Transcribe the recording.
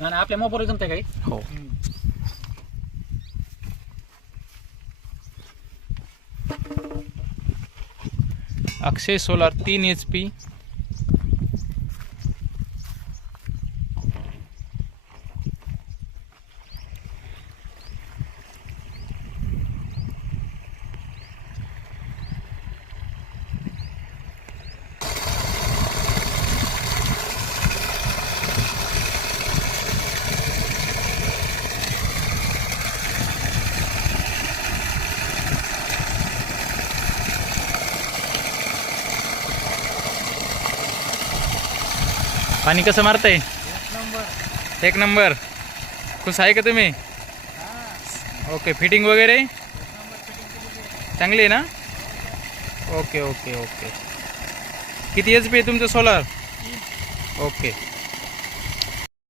आणि आपल्या मोबाईल जमतंय काही. हो. अक्षय सोलार 3 HP. पाणी कसं मारतंय? एक नंबर. खुश आहे का तुम्ही? ओके. फिटिंग वगैरे चांगली आहे ना? Okay okay okay. किती HP आहे तुमचं सोलार? ओके.